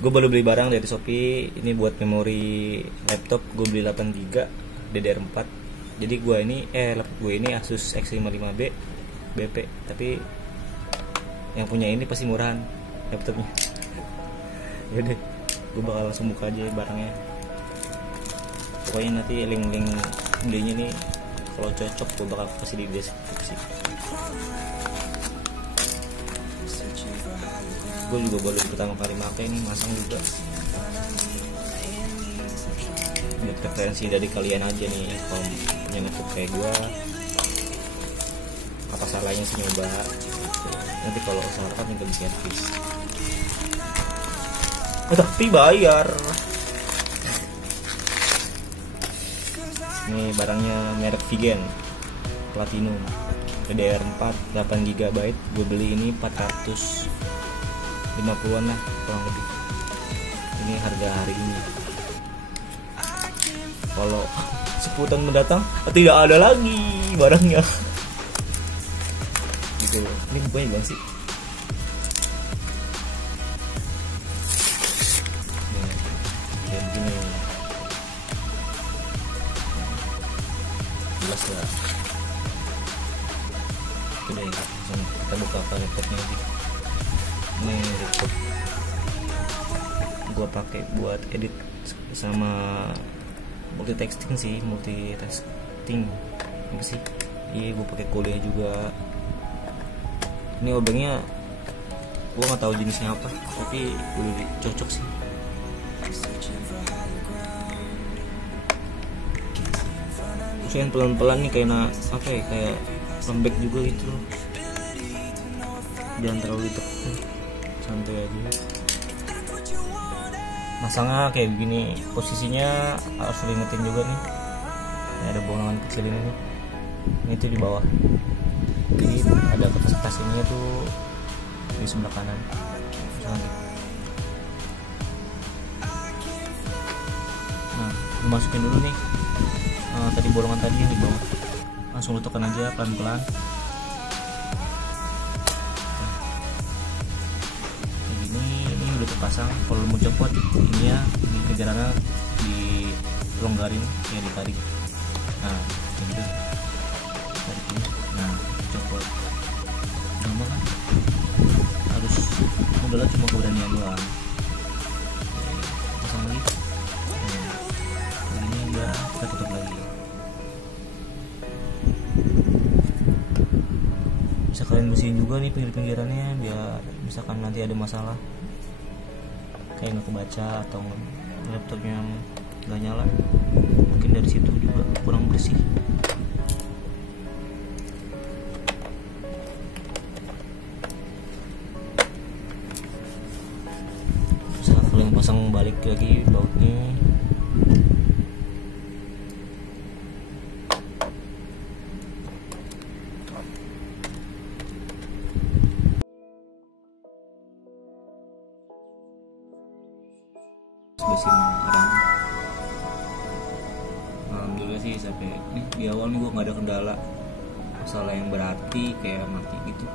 Gue baru beli barang dari Shopee. Ini buat memori laptop. Gue beli 8GB DDR4. Jadi gue ini laptop gue ini Asus X55B BP. Tapi yang punya ini pasti murahan laptopnya. Yaudah, gue bakal langsung buka aja barangnya. Pokoknya nanti link-link belinya nih kalau cocok gue bakal kasih di deskripsi. Gue juga baru pertama kali pakai ini, masang juga. Buat referensi dari kalian aja nih, kalau punya laptop kayak gue, apa salahnya sih nyoba. Nanti kalau usahakan tinggal di servis. Tapi bayar. Ini barangnya merek Vigen Platinum DDR4 8GB. Gue beli ini 450-an lah kurang lebih. Ini harga hari ini. Kalau 10 tahun mendatang tidak ada lagi barangnya. Gitu. Ini bukunya gimana sih? Kayak begini. Jelas lah. Oke deh, langsung kita buka laptopnya aja. Ini laptop gua pakai buat edit sama multitasking sih, apa sih? Iya, gua pakai kuliah juga. Ini obengnya gua nggak tahu jenisnya apa, tapi udah cocok sih. Usahain pelan-pelan nih, kayak kayak lembek juga gitu loh. Jangan terlalu ditekan, santai aja. Masangnya kayak begini, posisinya harus diingetin juga nih. Ini ada bolongan kecil ini nih. Ini tuh di bawah. Jadi ada kertas ininya tuh di sebelah kanan. Nah, dimasukin dulu nih. Tadi bolongan tadi yang di bawah. Langsung lu tekan aja pelan-pelan. Ini udah terpasang. Kalau mau copot ini ya, ini kejarannya dilonggarin, kayak ditarik. Nah, kayak gitu. Tarik ini. Nah, copot. Gampang kan? Harus modalnya cuma keberanian doang. Pasang lagi. Ini udah kita tutup lagi. Bisa kalian bersihin juga nih pinggir-pinggirannya, biar misalkan nanti ada masalah kayak nggak kebaca atau laptopnya nggak nyala, mungkin dari situ juga kurang bersih. Bisa kalian pasang balik lagi bautnya. Besin orang. Alhamdulillah sih sampai di awal nih gue nggak ada kendala masalah yang berarti kayak mati gitu.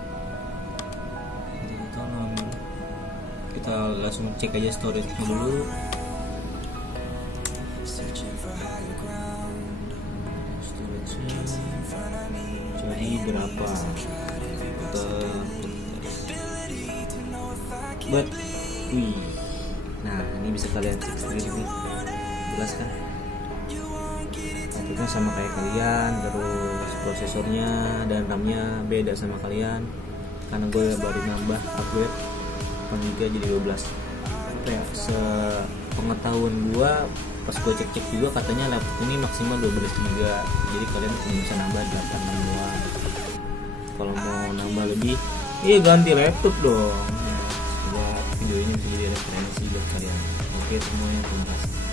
Kita langsung cek aja storage dulu. Storage-nya jadi berapa? Nah, ini bisa kalian cek sendiri nih, jelas kan? Laptopnya sama kayak kalian, terus prosesornya dan RAM-nya beda sama kalian, karena gue baru nambah upgrade 8GB jadi 12. Ya, sepengetahuan gue pas gue cek-cek juga katanya laptop ini maksimal 12GB, jadi kalian cuma bisa nambah 8 doang. Kalau mau nambah lebih, iya ganti laptop dong. Video ini bisa jadi referensi buat kalian. Oke semuanya, terima kasih.